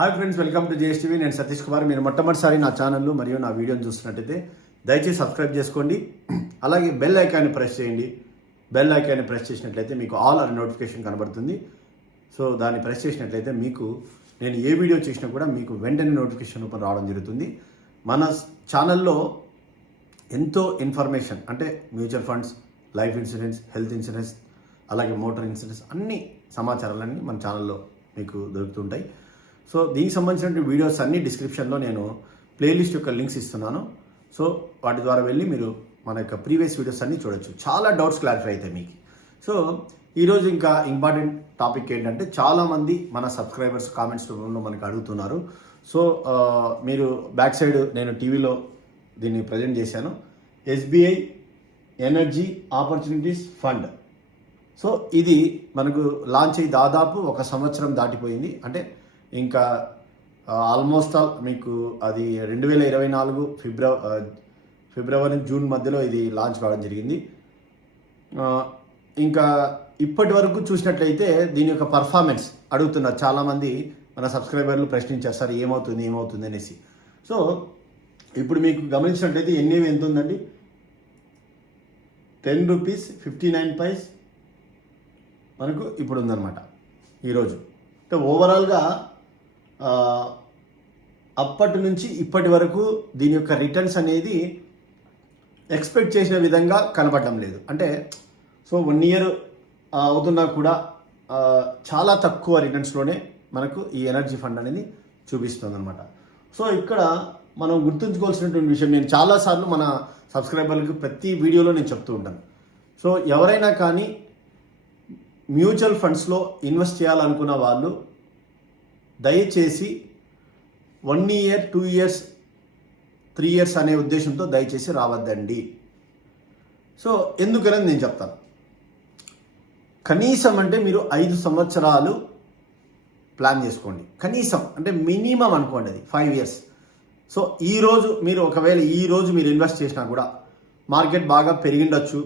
Hi friends welcome to TV నేను సతీష్ కుమార్. మీరు మొట్టమొదటిసారి నా ఛానల్ను మరియు నా వీడియోని చూస్తున్నట్టయితే దయచేసి సబ్స్క్రైబ్ చేసుకోండి. అలాగే బెల్ ఐకాన్ని ప్రెస్ చేయండి. బెల్ ఐకాన్ని ప్రెస్ చేసినట్లయితే మీకు ఆల్ అనే నోటిఫికేషన్ కనబడుతుంది. సో దాన్ని ప్రెస్ చేసినట్లయితే మీకు నేను ఏ వీడియో చేసినా కూడా మీకు వెంటనే నోటిఫికేషన్ రూపం రావడం జరుగుతుంది. మన ఛానల్లో ఎంతో ఇన్ఫర్మేషన్ అంటే mutual funds life insurance health insurance అలాగే మోటార్ ఇన్సూరెన్స్ అన్ని సమాచారాలన్నీ మన ఛానల్లో మీకు దొరుకుతుంటాయి. సో దీనికి సంబంధించిన వీడియోస్ అన్ని డిస్క్రిప్షన్లో నేను ప్లేలిస్ట్ యొక్క లింక్స్ ఇస్తున్నాను. సో వాటి ద్వారా వెళ్ళి మీరు మన యొక్క ప్రీవియస్ వీడియోస్ అన్ని చూడొచ్చు. చాలా డౌట్స్ క్లారిఫై అవుతాయి మీకు. సో ఈరోజు ఇంకా ఇంపార్టెంట్ టాపిక్ ఏంటంటే చాలామంది మన సబ్స్క్రైబర్స్ కామెంట్స్ రూపంలో మనకు అడుగుతున్నారు. సో మీరు బ్యాక్ సైడ్ నేను టీవీలో దీన్ని ప్రజెంట్ చేశాను. SBI energy opportunities fund. So ఇది మనకు లాంచ్ అయ్యి దాదాపు ఒక సంవత్సరం దాటిపోయింది. అంటే ఇంకా ఆల్మోస్ట్ ఆల్ మీకు అది రెండు వేల ఇరవై నాలుగు ఫిబ్రవరి ఫిబ్రవరి జూన్ మధ్యలో ఇది లాంచ్ కావడం జరిగింది. ఇంకా ఇప్పటి వరకు చూసినట్లయితే దీని యొక్క పర్ఫార్మెన్స్ అడుగుతున్నారు. చాలామంది మన సబ్స్క్రైబర్లు ప్రశ్నించారు సార్ ఏమవుతుంది ఏమవుతుంది అనేసి. సో ఇప్పుడు మీకు గమనించినట్లయితే ఎన్ఏవి ఎంత ఉందండి? Ten rupees fifty nine paise మనకు ఇప్పుడు ఉందన్నమాట ఈరోజు. అంటే ఓవరాల్గా అప్పటి నుంచి ఇప్పటి వరకు దీని యొక్క రిటర్న్స్ అనేది ఎక్స్పెక్ట్ చేసిన విధంగా కనబడడం లేదు. అంటే సో వన్ ఇయర్ అవుతున్నా కూడా చాలా తక్కువ రిటర్న్స్లోనే మనకు ఈ ఎనర్జీ ఫండ్ అనేది చూపిస్తుంది అనమాట సో ఇక్కడ మనం గుర్తుంచుకోవాల్సినటువంటి విషయం నేను చాలాసార్లు మన సబ్స్క్రైబర్లకు ప్రతి వీడియోలో నేను చెప్తూ ఉంటాను. సో ఎవరైనా కానీ మ్యూచువల్ ఫండ్స్లో ఇన్వెస్ట్ చేయాలనుకున్న వాళ్ళు దయచేసి one year two years three years అనే ఉద్దేశంతో దయచేసి రావద్దండి. సో ఎందుకని నేను చెప్తాను. కనీసం అంటే మీరు ఐదు సంవత్సరాలు ప్లాన్ చేసుకోండి. కనీసం అంటే మినిమం అనుకోండి అది ఫైవ్ ఇయర్స్ సో ఈరోజు మీరు ఒకవేళ ఈరోజు మీరు ఇన్వెస్ట్ చేసినా కూడా మార్కెట్ బాగా పెరిగిండొచ్చు.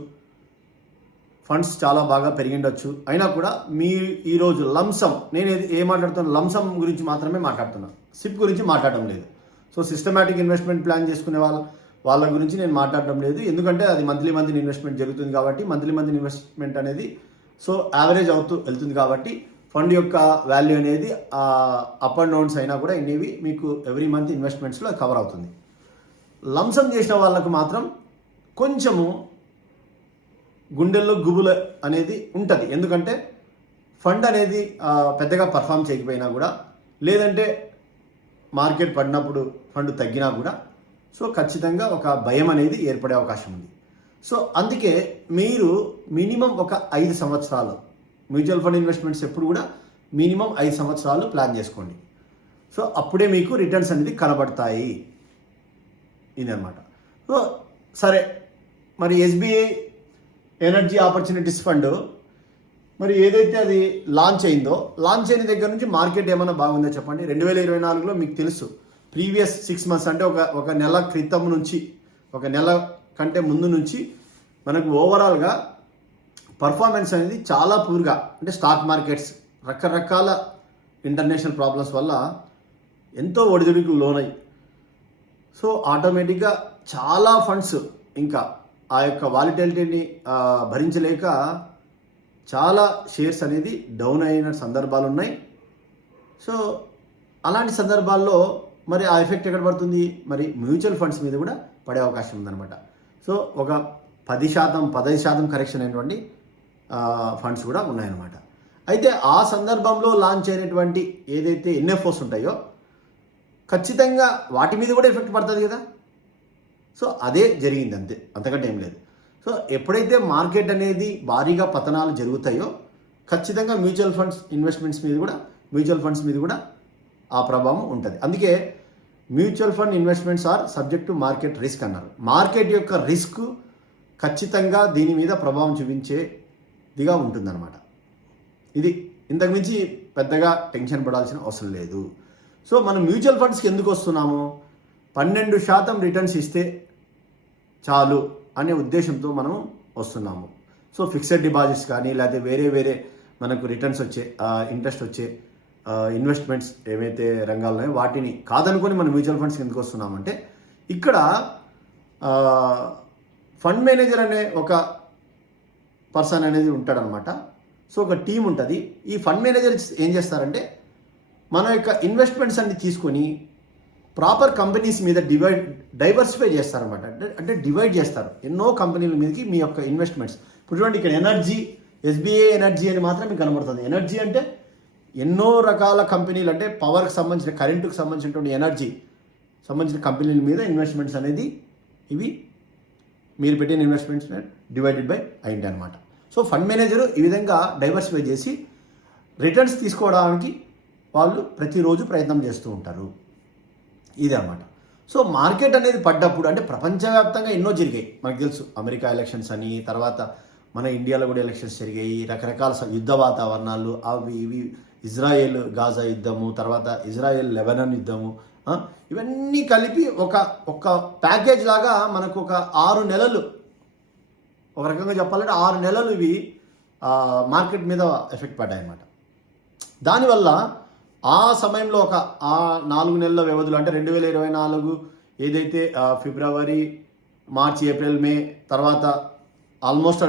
ఫండ్స్ చాలా బాగా పెరిగిండొచ్చు. అయినా కూడా మీ ఈరోజు లంసం నేను ఏ మాట్లాడుతున్నా లంసం గురించి మాత్రమే మాట్లాడుతున్నా. సిప్ గురించి మాట్లాడడం లేదు. సో సిస్టమేటిక్ ఇన్వెస్ట్మెంట్ ప్లాన్ చేసుకునే వాళ్ళ వాళ్ళ గురించి నేను మాట్లాడడం లేదు. ఎందుకంటే అది మంత్లీ మంత్లీ ఇన్వెస్ట్మెంట్ జరుగుతుంది కాబట్టి మంత్లీ మంత్లీ ఇన్వెస్ట్మెంట్ అనేది సో యావరేజ్ అవుతూ వెళ్తుంది కాబట్టి ఫండ్ యొక్క వాల్యూ అనేది అప్ అండ్ డౌన్స్ అయినా కూడా ఇన్నివి మీకు ఎవ్రీ మంత్ ఇన్వెస్ట్మెంట్స్లో కవర్ అవుతుంది. లంసం చేసిన వాళ్ళకు మాత్రం కొంచెము గుండెల్లో గుబుల అనేది ఉంటుంది. ఎందుకంటే ఫండ్ అనేది పెద్దగా పర్ఫామ్ చేయకపోయినా కూడా లేదంటే మార్కెట్ పడినప్పుడు ఫండ్ తగ్గినా కూడా సో ఖచ్చితంగా ఒక భయం అనేది ఏర్పడే అవకాశం ఉంది. సో అందుకే మీరు మినిమం ఒక ఐదు సంవత్సరాలు మ్యూచువల్ ఫండ్ ఇన్వెస్ట్మెంట్స్ ఎప్పుడు కూడా మినిమం ఐదు సంవత్సరాలు ప్లాన్ చేసుకోండి. సో అప్పుడే మీకు రిటర్న్స్ అనేది కనబడతాయి. ఇదనమాట సో సరే మరి ఎస్బీఐ ఎనర్జీ ఆపర్చునిటీస్ ఫండ్. మరి ఏదైతే అది లాంచ్ అయిందో లాంచ్ అయిన దగ్గర నుంచి మార్కెట్ ఏమైనా బాగుందో చెప్పండి? రెండు వేల ఇరవై నాలుగులో మీకు తెలుసు. ప్రీవియస్ సిక్స్ మంత్స్ అంటే ఒక ఒక నెల క్రితం నుంచి ఒక నెల కంటే ముందు నుంచి మనకు ఓవరాల్గా పర్ఫార్మెన్స్ అనేది చాలా పూర్గా అంటే స్టాక్ మార్కెట్స్ రకరకాల ఇంటర్నేషనల్ ప్రాబ్లమ్స్ వల్ల ఎంతో ఒడిదుడికి లోనై. సో ఆటోమేటిక్గా చాలా ఫండ్స్ ఇంకా ఆ యొక్క వాలిటాలిటీని భరించలేక చాలా షేర్స్ అనేది డౌన్ అయిన సందర్భాలు ఉన్నాయి. సో అలాంటి సందర్భాల్లో మరి ఆ ఎఫెక్ట్ ఎక్కడ పడుతుంది? మరి మ్యూచువల్ ఫండ్స్ మీద కూడా పడే అవకాశం ఉందన్నమాట. సో ఒక పది శాతం పదహైదు శాతం కరెక్షన్ అయినటువంటి ఫండ్స్ కూడా ఉన్నాయన్నమాట. అయితే ఆ సందర్భంలో లాంచ్ అయినటువంటి ఏదైతే ఎన్ఎఫ్ఓస్ ఉంటాయో ఖచ్చితంగా వాటి మీద కూడా ఎఫెక్ట్ పడుతుంది కదా? సో అదే జరిగింది అంతే అంతకంటే ఏం లేదు. సో ఎప్పుడైతే మార్కెట్ అనేది భారీగా పతనాలు జరుగుతాయో ఖచ్చితంగా మ్యూచువల్ ఫండ్స్ ఇన్వెస్ట్మెంట్స్ మీద కూడా మ్యూచువల్ ఫండ్స్ మీద కూడా ఆ ప్రభావం ఉంటుంది. అందుకే mutual fund investments are subject to market risk అన్నారు. మార్కెట్ యొక్క రిస్క్ ఖచ్చితంగా దీని మీద ప్రభావం చూపించేదిగా ఉంటుందన్నమాట. ఇది ఇంతకుమించి పెద్దగా టెన్షన్ పడాల్సిన అవసరం లేదు. సో మనం మ్యూచువల్ ఫండ్స్కి ఎందుకు వస్తున్నాము? పన్నెండు శాతం రిటర్న్స్ ఇస్తే చాలు అనే ఉద్దేశంతో మనం వస్తున్నాము. సో ఫిక్స్డ్ డిపాజిట్స్ కానీ లేకపోతే వేరే వేరే మనకు రిటర్న్స్ వచ్చే ఇంట్రెస్ట్ వచ్చే ఇన్వెస్ట్మెంట్స్ ఏవైతే రంగాలు ఉన్నాయో వాటిని కాదనుకొని మనం మ్యూచువల్ ఫండ్స్ ఎందుకు వస్తున్నామంటే ఇక్కడ ఫండ్ మేనేజర్ అనే ఒక పర్సన్ అనేది ఉంటాడనమాట. సో ఒక టీం ఉంటుంది. ఈ ఫండ్ మేనేజర్ ఏం చేస్తారంటే మన యొక్క ఇన్వెస్ట్మెంట్స్ అన్ని తీసుకొని ప్రాపర్ కంపెనీస్ మీద డివైడ్ డైవర్సిఫై చేస్తారనమాట అంటే అంటే డివైడ్ చేస్తారు. ఎన్నో కంపెనీల మీదకి మీ యొక్క ఇన్వెస్ట్మెంట్స్ ఇప్పుడు చూడండి ఇక్కడ ఎనర్జీ ఎస్బీఐ ఎనర్జీ అని మాత్రం మీకు కనబడుతుంది. ఎనర్జీ అంటే ఎన్నో రకాల కంపెనీలు. అంటే పవర్కి సంబంధించిన కరెంటుకు సంబంధించినటువంటి ఎనర్జీ సంబంధించిన కంపెనీల మీద ఇన్వెస్ట్మెంట్స్ అనేది ఇవి మీరు పెట్టిన ఇన్వెస్ట్మెంట్స్ డివైడెడ్ బై అయింది అనమాట సో ఫండ్ మేనేజర్ ఈ విధంగా డైవర్సిఫై చేసి రిటర్న్స్ తీసుకోవడానికి వాళ్ళు ప్రతిరోజు ప్రయత్నం చేస్తూ ఉంటారు. ఇది అనమాట సో మార్కెట్ అనేది పడ్డప్పుడు అంటే ప్రపంచవ్యాప్తంగా ఎన్నో జరిగాయి. మనకు తెలుసు అమెరికా ఎలక్షన్స్ అని తర్వాత మన ఇండియాలో కూడా ఎలక్షన్స్ జరిగాయి. రకరకాల యుద్ధ వాతావరణాలు అవి ఇవి ఇజ్రాయెల్ గాజా యుద్ధము తర్వాత ఇజ్రాయెల్ లెబనాన్ యుద్ధము ఇవన్నీ కలిపి ఒక ఒక ప్యాకేజ్ లాగా మనకు ఒక ఆరు నెలలు ఒక రకంగా చెప్పాలంటే ఆరు నెలలు ఇవి మార్కెట్ మీద ఎఫెక్ట్ పడ్డాయి అన్నమాట దానివల్ల ఆ సమయంలో ఒక ఆ నాలుగు నెలల వ్యవధిలో అంటే రెండు వేల ఇరవై నాలుగు ఏదైతే ఫిబ్రవరి మార్చ్ ఏప్రిల్ మే తర్వాత ఆల్మోస్ట్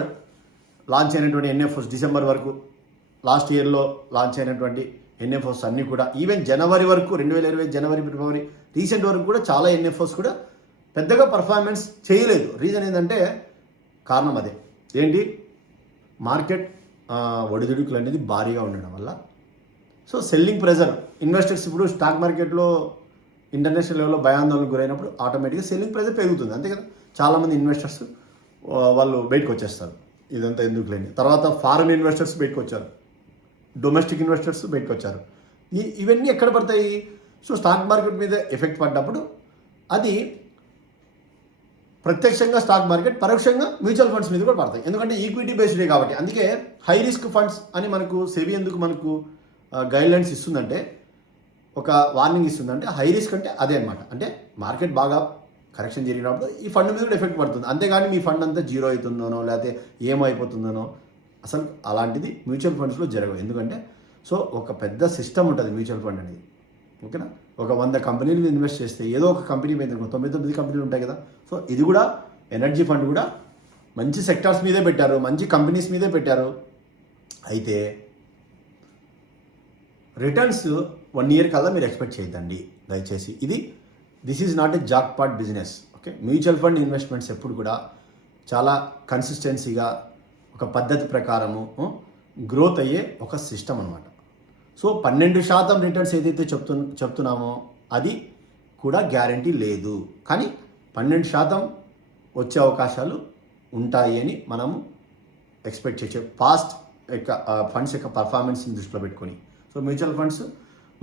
లాంచ్ అయినటువంటి ఎన్ఎఫ్ఓస్ డిసెంబర్ వరకు లాస్ట్ ఇయర్లో లాంచ్ అయినటువంటి ఎన్ఎఫ్ఓస్ అన్నీ కూడా ఈవెన్ జనవరి వరకు రెండు వేల ఇరవై జనవరి ఫిబ్రవరి రీసెంట్ వరకు కూడా చాలా ఎన్ఎఫ్ఓస్ కూడా పెద్దగా పర్ఫార్మెన్స్ చేయలేదు. రీజన్ ఏంటంటే కారణం అదే. ఏంటి? మార్కెట్ ఒడిదుడుకులు అనేది భారీగా ఉండడం వల్ల సో సెల్లింగ్ ప్రెజర్ ఇన్వెస్టర్స్ ఇప్పుడు స్టాక్ మార్కెట్లో ఇంటర్నేషనల్ లెవెల్లో భయాందోళనకు గురైనప్పుడు ఆటోమేటిక్గా సెల్లింగ్ ప్రెజర్ పెరుగుతుంది. అంతే కదా? చాలామంది ఇన్వెస్టర్స్ వాళ్ళు బయటకు వచ్చేస్తారు. ఇదంతా ఎందుకు లేని? తర్వాత ఫారెన్ ఇన్వెస్టర్స్ బయటకు వచ్చారు. డొమెస్టిక్ ఇన్వెస్టర్స్ బయటకు వచ్చారు. ఈ ఇవన్నీ ఎక్కడ పడతాయి? సో స్టాక్ మార్కెట్ మీద ఎఫెక్ట్ పడ్డప్పుడు అది ప్రత్యక్షంగా స్టాక్ మార్కెట్ పరోక్షంగా మ్యూచువల్ ఫండ్స్ మీద కూడా పడతాయి. ఎందుకంటే ఈక్విటీ బేస్డే కాబట్టి. అందుకే హై రిస్క్ ఫండ్స్ అని మనకు సెబీ ఎందుకు మనకు? గైడ్లైన్స్ ఇస్తుందంటే ఒక వార్నింగ్ ఇస్తుందంటే హై రిస్క్ అంటే అదే అనమాట అంటే మార్కెట్ బాగా కరెక్షన్ జరిగినప్పుడు ఈ ఫండ్ మీద కూడా ఎఫెక్ట్ పడుతుంది. అంతేగాని మీ ఫండ్ అంతా జీరో అవుతుందనో లేకపోతే ఏమైపోతుందనో అసలు అలాంటిది మ్యూచువల్ ఫండ్స్లో జరగవు. ఎందుకంటే సో ఒక పెద్ద సిస్టమ్ ఉంటుంది మ్యూచువల్ ఫండ్ అనేది. ఓకేనా? ఒక వంద కంపెనీలు ఇన్వెస్ట్ చేస్తే ఏదో ఒక కంపెనీ మీద తొమ్మిది తొమ్మిది కంపెనీలు ఉంటాయి కదా. సో ఇది కూడా ఎనర్జీ ఫండ్ కూడా మంచి సెక్టార్స్ మీదే పెట్టారు మంచి కంపెనీస్ మీదే పెట్టారు. అయితే రిటర్న్స్ వన్ ఇయర్ కల్లా మీరు ఎక్స్పెక్ట్ చేయొద్దండి. దయచేసి ఇది this is not a jackpot business okay mutual fund investments ఎప్పుడు కూడా చాలా కన్సిస్టెన్సీగా ఒక పద్ధతి ప్రకారము గ్రోత్ అయ్యే ఒక సిస్టమ్ అనమాట సో పన్నెండు శాతం రిటర్న్స్ ఏదైతే చెప్తు చెప్తున్నామో అది కూడా గ్యారంటీ లేదు. కానీ పన్నెండు శాతం వచ్చే అవకాశాలు ఉంటాయి అని మనము ఎక్స్పెక్ట్ చేసే పాస్ట్ యొక్క ఫండ్స్ యొక్క పర్ఫార్మెన్స్ని దృష్టిలో పెట్టుకొని. సో మ్యూచువల్ ఫండ్స్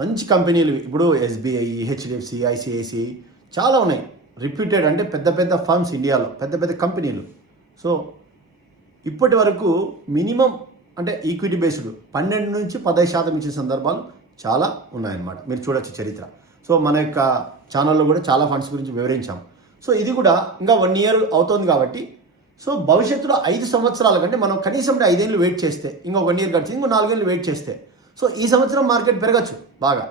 మంచి కంపెనీలు. ఇప్పుడు ఎస్బీఐ హెచ్డిఎఫ్సి ఐసిఐసిఐ చాలా ఉన్నాయి. రిప్యూటెడ్ అంటే పెద్ద పెద్ద ఫర్మ్స్ ఇండియాలో పెద్ద పెద్ద కంపెనీలు. సో ఇప్పటి వరకు మినిమం అంటే ఈక్విటీ బేస్డ్ పన్నెండు నుంచి పదహైదు శాతం ఇచ్చిన సందర్భాలు చాలా ఉన్నాయన్నమాట. మీరు చూడొచ్చు చరిత్ర. సో మన యొక్క ఛానల్లో కూడా చాలా ఫండ్స్ గురించి వివరించాం. సో ఇది కూడా ఇంకా వన్ ఇయర్ అవుతుంది కాబట్టి సో భవిష్యత్తులో ఐదు సంవత్సరాల కంటే మనం కనీసం ఐదేళ్ళు వెయిట్ చేస్తే ఇంకో వన్ ఇయర్ గడిచి ఇంకో నాలుగేళ్ళు వెయిట్ చేస్తే సో ఈ సంవత్సరం మార్కెట్ పెరగచ్చు బాగా.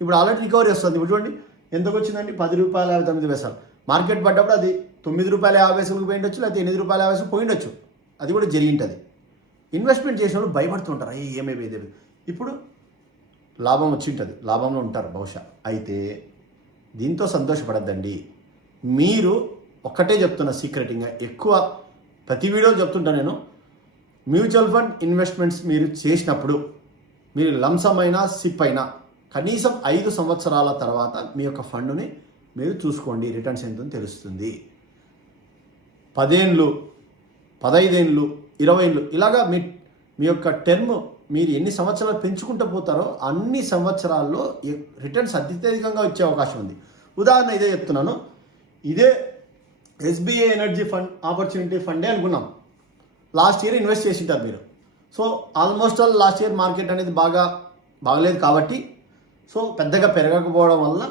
ఇప్పుడు ఆల్రెడీ రికవరీ వస్తుంది. ఇప్పుడు చూడండి ఎంతకు వచ్చిందండి పది రూపాయల యాభై తొమ్మిది పైసలు మార్కెట్ పడ్డప్పుడు అది తొమ్మిది రూపాయల యాభై పైసలకు పోయిండొచ్చు లేకపోతే ఎనిమిది రూపాయల యాభై పైసలు పోయిండొచ్చు అది కూడా జరిగింటుంది ఇన్వెస్ట్మెంట్ చేసినప్పుడు భయపడుతుంటారు. అయ్యి ఏమైపోయింది ఏమైంది. ఇప్పుడు లాభం వచ్చి ఉంటుంది. లాభంలో ఉంటారు బహుశా. అయితే దీంతో సంతోషపడద్దండి. మీరు ఒక్కటే చెప్తున్న సీక్రెటింగ్గా ఎక్కువ ప్రతి వీడియోలో చెప్తుంటా నేను. మ్యూచువల్ ఫండ్ ఇన్వెస్ట్మెంట్స్ మీరు చేసినప్పుడు మీరు లంసమ్ అయినా సిప్ అయినా కనీసం ఐదు సంవత్సరాల తర్వాత మీ యొక్క ఫండ్ని మీరు చూసుకోండి. రిటర్న్స్ ఎంతో తెలుస్తుంది. పదేండ్లు పదైదేండ్లు ఇరవై ఏళ్ళు ఇలాగా మీ మీ యొక్క టర్మ్ మీరు ఎన్ని సంవత్సరాలు పెంచుకుంటూ పోతారో అన్ని సంవత్సరాల్లో రిటర్న్స్ అత్యధికంగా వచ్చే అవకాశం ఉంది. ఉదాహరణ ఇదే చెప్తున్నాను. ఇదే ఎస్బీఐ ఎనర్జీ ఫండ్ ఆపర్చునిటీ ఫండే అనుకున్నాం. లాస్ట్ ఇయర్ ఇన్వెస్ట్ చేసింటారు మీరు. So almost all last year market అనేది బాగా బాగలేదు కాబట్టి సో పెద్దగా పెరగకపోవడం వల్ల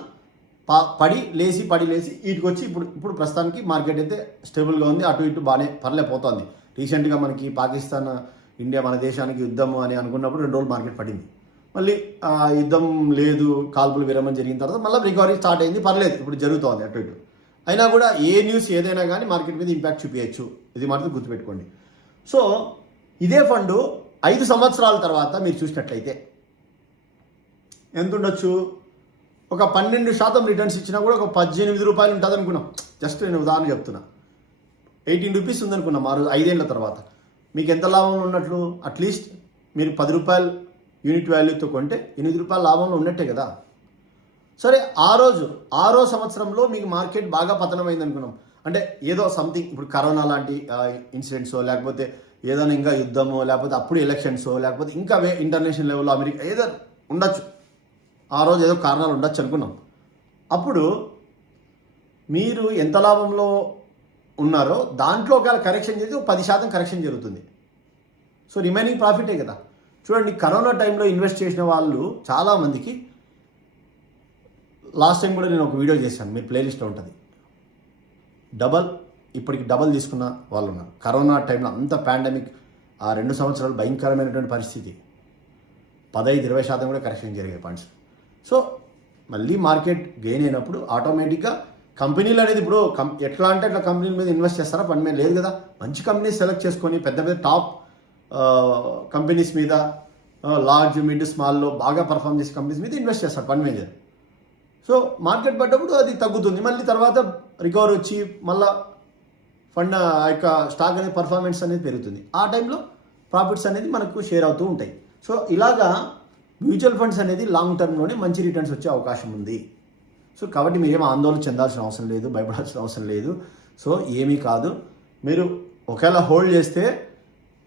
పా పడి లేచి పడి లేచి వీటికి వచ్చి ఇప్పుడు ఇప్పుడు ప్రస్తుతానికి మార్కెట్ అయితే స్టేబుల్గా ఉంది. అటు ఇటు బాగానే పర్లే పోతుంది రీసెంట్గా మనకి పాకిస్తాన్ ఇండియా మన దేశానికి యుద్ధము అని అనుకున్నప్పుడు రెండు రోజులు మార్కెట్ పడింది. మళ్ళీ యుద్ధం లేదు కాల్పులు విరమణ జరిగిన తర్వాత మళ్ళీ రికవరీ స్టార్ట్ అయింది. పర్లేదు ఇప్పుడు జరుగుతుంది అటు ఇటు. అయినా కూడా ఏ న్యూస్ ఏదైనా కానీ మార్కెట్ మీద ఇంపాక్ట్ చూపించచ్చు ఇది మాత్రం గుర్తుపెట్టుకోండి. సో ఇదే ఫండు ఐదు సంవత్సరాల తర్వాత మీరు చూసినట్లయితే. ఎంత ఉండొచ్చు ఒక పన్నెండు శాతం రిటర్న్స్ ఇచ్చినా కూడా ఒక పద్దెనిమిది రూపాయలు ఉంటుంది అనుకున్నాం జస్ట్ నేను ఉదాహరణ చెప్తున్నా. ఎయిటీన్ రూపీస్ ఉందనుకున్నాం ఆ రోజు ఐదేళ్ళ తర్వాత. మీకు ఎంత లాభంలో ఉన్నట్లు? అట్లీస్ట్ మీరు పది రూపాయలు యూనిట్ వాల్యూతో కొంటే ఎనిమిది రూపాయల లాభంలో ఉన్నట్టే కదా. సరే ఆ రోజు ఆరో సంవత్సరంలో మీకు మార్కెట్ బాగా పతనమైంది అనుకున్నాం అంటే ఏదో సంథింగ్ ఇప్పుడు కరోనా లాంటి ఇన్సిడెంట్స్ లేకపోతే ఏదైనా ఇంకా యుద్ధమో లేకపోతే అప్పుడు ఎలక్షన్స్ లేకపోతే ఇంకా వే ఇంటర్నేషనల్ లెవెల్లో అమెరికా ఏదో ఉండొచ్చు. ఆ రోజు ఏదో కారణాలు ఉండొచ్చు అనుకున్నాం. అప్పుడు మీరు ఎంత లాభంలో ఉన్నారో దాంట్లో ఒకవేళ కరెక్షన్ చేస్తే ఒక పది శాతం కరెక్షన్ జరుగుతుంది. సో రిమైనింగ్ ప్రాఫిటే కదా. చూడండి కరోనా టైంలో ఇన్వెస్ట్ చేసిన వాళ్ళు చాలామందికి లాస్ట్ టైం కూడా నేను ఒక వీడియో చేశాను. మీ ప్లేలిస్ట్లో ఉంటుంది. డబల్ ఇప్పటికి డబల్ తీసుకున్న వాళ్ళు ఉన్నారు కరోనా టైంలో అంత పాండమిక్ ఆ రెండు సంవత్సరాలు భయంకరమైనటువంటి పరిస్థితి. పదహైదు ఇరవై శాతం కూడా కరెక్షన్ జరిగాయి ఫండ్స్ సో మళ్ళీ మార్కెట్ గెయిన్ అయినప్పుడు ఆటోమేటిక్గా కంపెనీలు అనేది ఇప్పుడు కం ఎట్లా అంటే అట్లా కంపెనీల మీద ఇన్వెస్ట్ చేస్తారా? పని మీద లేదు కదా. మంచి కంపెనీస్ సెలెక్ట్ చేసుకొని పెద్ద పెద్ద టాప్ కంపెనీస్ మీద లార్జ్ మిడ్ స్మాల్లో బాగా పర్ఫామ్ చేసే కంపెనీస్ మీద ఇన్వెస్ట్ చేస్తారు ఫండ్ మేనేజర్ సో మార్కెట్ పడ్డప్పుడు అది తగ్గుతుంది. మళ్ళీ తర్వాత రికవర్ వచ్చి మళ్ళీ ఫండ్ ఆ యొక్క స్టాక్ అనేది పర్ఫార్మెన్స్ అనేది పెరుగుతుంది. ఆ టైంలో ప్రాఫిట్స్ అనేది మనకు షేర్ అవుతూ ఉంటాయి. సో ఇలాగా మ్యూచువల్ ఫండ్స్ అనేది లాంగ్ టర్మ్లోనే మంచి రిటర్న్స్ వచ్చే అవకాశం ఉంది. సో కాబట్టి మీరేం ఆందోళన చెందాల్సిన అవసరం లేదు భయపడాల్సిన అవసరం లేదు. సో ఏమీ కాదు. మీరు ఒకవేళ హోల్డ్ చేస్తే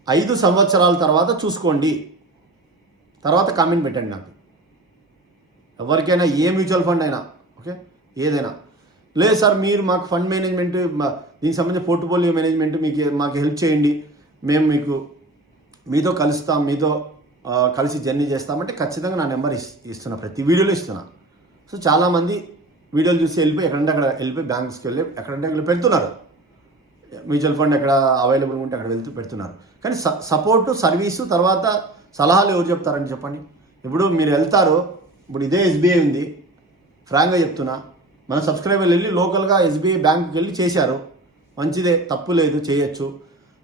ఐదు సంవత్సరాల తర్వాత చూసుకోండి. తర్వాత కామెంట్ పెట్టండి నాకు. ఎవరికైనా ఏ మ్యూచువల్ ఫండ్ అయినా ఓకే ఏదైనా. లేదు సార్ మీరు మాకు ఫండ్ మేనేజ్మెంట్ దీనికి సంబంధించిన పోర్ట్ఫోలియో మేనేజ్మెంట్ మీకు మాకు హెల్ప్ చేయండి. మేము మీకు మీతో కలుస్తాం మీతో కలిసి జర్నీ చేస్తామంటే ఖచ్చితంగా నా నెంబర్ ఇస్ ఇస్తున్నా ప్రతి వీడియోలో ఇస్తున్నా. సో చాలామంది వీడియోలు చూసి వెళ్ళిపోయి ఎక్కడంటే అక్కడ వెళ్ళిపోయి బ్యాంక్స్కి వెళ్ళి ఎక్కడంటే అక్కడ పెడుతున్నారు. మ్యూచువల్ ఫండ్ ఎక్కడ అవైలబుల్ ఉంటే అక్కడ వెళ్తూ పెడుతున్నారు. కానీ స సపోర్టు సర్వీసు తర్వాత సలహాలు ఎవరు చెప్తారని చెప్పండి? ఇప్పుడు మీరు వెళ్తారు ఇప్పుడు ఇదే ఎస్బీఐ ఉంది. ఫ్రాంక్గా చెప్తున్నా. మన సబ్స్క్రైబర్లు వెళ్ళి లోకల్గా ఎస్బీఐ బ్యాంకుకి వెళ్ళి చేశారు. మంచిదే తప్పు లేదు చేయొచ్చు.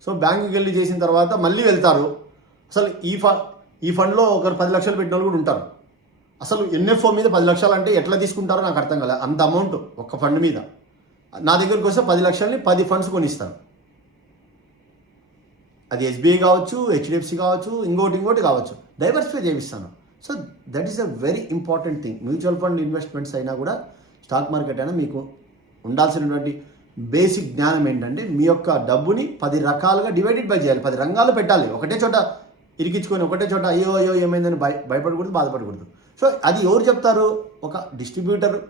సో బ్యాంకుకి వెళ్ళి చేసిన తర్వాత మళ్ళీ వెళ్తారు. అసలు ఈ ఫ ఈ ఫండ్లో ఒకరు పది లక్షలు పెట్టిన వాళ్ళు కూడా ఉంటారు. అసలు ఎన్ఎఫ్ఓ మీద పది లక్షలు అంటే ఎట్లా తీసుకుంటారో నాకు అర్థం కాలేదు అంత అమౌంట్ ఒక్క ఫండ్ మీద. నా దగ్గరికి వస్తే పది లక్షల్ని పది ఫండ్స్ కొనిస్తాను అది ఎస్బీఐ కావచ్చు హెచ్డిఎఫ్సి కావచ్చు ఇంకోటి ఇంకోటి కావచ్చు. డైవర్సిఫై చేపిస్తాను. So that is a very important thing. Mutual fund investments అయినా కూడా స్టాక్ మార్కెట్ అయినా మీకు ఉండాల్సినటువంటి బేసిక్ జ్ఞానం ఏంటంటే మీ యొక్క డబ్బుని పది రకాలుగా డివైడెడ్ బై చేయాలి. పది రంగాలు పెట్టాలి. ఒకటే చోట ఇరికించుకొని ఒకటే చోట అయ్యో అయ్యో ఏమైందని భయ భయపడకూడదు బాధపడకూడదు. సో అది ఎవరు చెప్తారు? ఒక డిస్ట్రిబ్యూటర్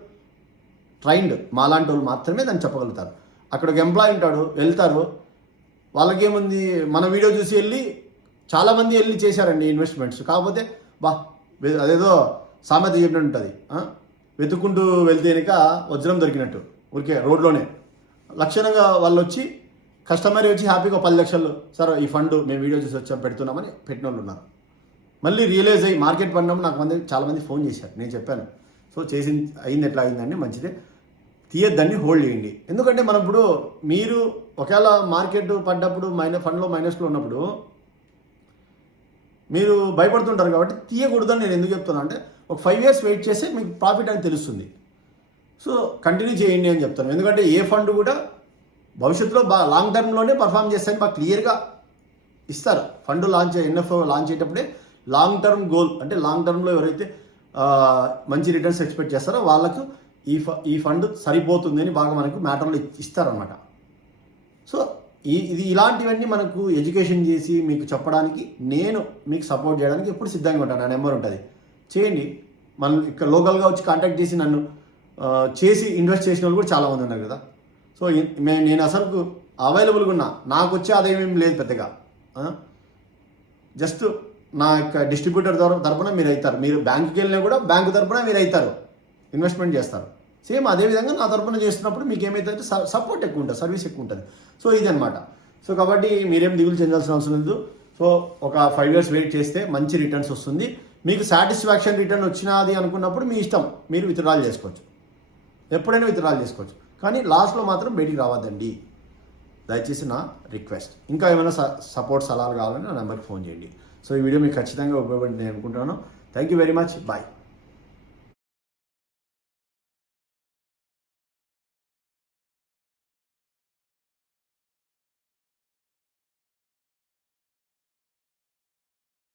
ట్రైన్డ్ మాలాంటి వాళ్ళు మాత్రమే దాన్ని చెప్పగలుగుతారు. అక్కడ ఒక ఎంప్లాయ్ ఉంటాడు వెళ్తారు. వాళ్ళకేముంది? మన వీడియో చూసి వెళ్ళి చాలామంది వెళ్ళి చేశారండి ఇన్వెస్ట్మెంట్స్. కాకపోతే బా అదేదో సామెత చెప్పినట్టు ఉంటుంది. వెతుక్కుంటూ వెళ్తేనిక వజ్రం దొరికినట్టు. ఊరికే రోడ్లోనే. లక్షణంగా వాళ్ళు వచ్చి కస్టమర్ వచ్చి హ్యాపీగా పది లక్షలు సార్ ఈ ఫండ్ మేము వీడియో చూసి వచ్చాం పెడుతున్నామని పెట్టిన వాళ్ళు ఉన్నారు. మళ్ళీ రియలైజ్ అయ్యి మార్కెట్ పడినప్పుడు నాకు మంది చాలామంది ఫోన్ చేశారు. నేను చెప్పాను. సో చేసి అయింది ఎట్లా అయిందండి? మంచిదే. తీయద్దాన్ని హోల్డ్ చేయండి. ఎందుకంటే మనం ఇప్పుడు మీరు ఒకవేళ మార్కెట్ పడ్డప్పుడు మైనస్ ఫండ్లో మైనస్లో ఉన్నప్పుడు మీరు భయపడుతుంటారు కాబట్టి తీయకూడదని నేను ఎందుకు చెప్తాను అంటే ఒక ఫైవ్ ఇయర్స్ వెయిట్ చేస్తే మీకు ప్రాఫిట్ అని తెలుస్తుంది. సో కంటిన్యూ చేయండి అని చెప్తాను ఎందుకంటే ఏ ఫండ్ కూడా భవిష్యత్తులో బాగా లాంగ్ టర్మ్లోనే పర్ఫామ్ చేస్తాయని మాకు క్లియర్గా ఇస్తారు. ఫండ్ లాంచ్ ఎన్ఎఫ్ఓ లాంచ్ అయ్యేటప్పుడే లాంగ్ టర్మ్ గోల్ అంటే లాంగ్ టర్మ్లో ఎవరైతే మంచి రిటర్న్స్ ఎక్స్పెక్ట్ చేస్తారో వాళ్ళకు ఈ ఫ ఈ ఫండ్ సరిపోతుంది అని బాగా మనకు మ్యాటర్లో ఇస్తారనమాట సో ఈ ఇది ఇలాంటివన్నీ మనకు ఎడ్యుకేషన్ చేసి మీకు చెప్పడానికి నేను మీకు సపోర్ట్ చేయడానికి ఎప్పుడు సిద్ధంగా ఉంటాను. నా నెంబర్ ఉంటుంది. చేయండి. మనం ఇక్కడ లోకల్గా వచ్చి కాంటాక్ట్ చేసి నన్ను చేసి ఇన్వెస్ట్ చేసిన వాళ్ళు కూడా చాలామంది ఉన్నారు కదా. సో మే- నేను అసలు అవైలబుల్గా ఉన్నా నాకు వచ్చే ఆదాయం ఏం లేదు పెద్దగా. జస్ట్ నా యొక్క డిస్ట్రిబ్యూటర్ ద్వారా తరపున మీరు అవుతారు. మీరు బ్యాంకుకి వెళ్ళినా కూడా బ్యాంకు తరపున మీరు అవుతారు. ఇన్వెస్ట్మెంట్ చేస్తారు. సేమ్ అదే విధంగా నా తరపున చేస్తున్నప్పుడు మీకు ఏమైతే సపోర్ట్ ఎక్కువ ఉంటుంది సర్వీస్ ఎక్కువ ఉంటుంది. సో ఇదనమాట సో కాబట్టి మీరేం దిగులు చెందాల్సిన అవసరం లేదు. సో ఒక ఫైవ్ ఇయర్స్ వెయిట్ చేస్తే మంచి రిటర్న్స్ వస్తుంది. మీకు సాటిస్ఫాక్షన్ రిటర్న్ వచ్చినది అనుకున్నప్పుడు మీ ఇష్టం మీరు విత్డ్రాల్ చేసుకోవచ్చు. ఎప్పుడైనా విత్డ్రాల్ చేసుకోవచ్చు. కానీ లాస్ట్లో మాత్రం బయటికి రావద్దండి. దయచేసి నా రిక్వెస్ట్ ఇంకా ఏమైనా స సపోర్ట్ సలహాలు కావాలని నా నెంబర్కి ఫోన్ చేయండి. సో ఈ వీడియో మీకు ఖచ్చితంగా ఉపయోగపడింది నేను అనుకుంటున్నాను. Thank you very much bye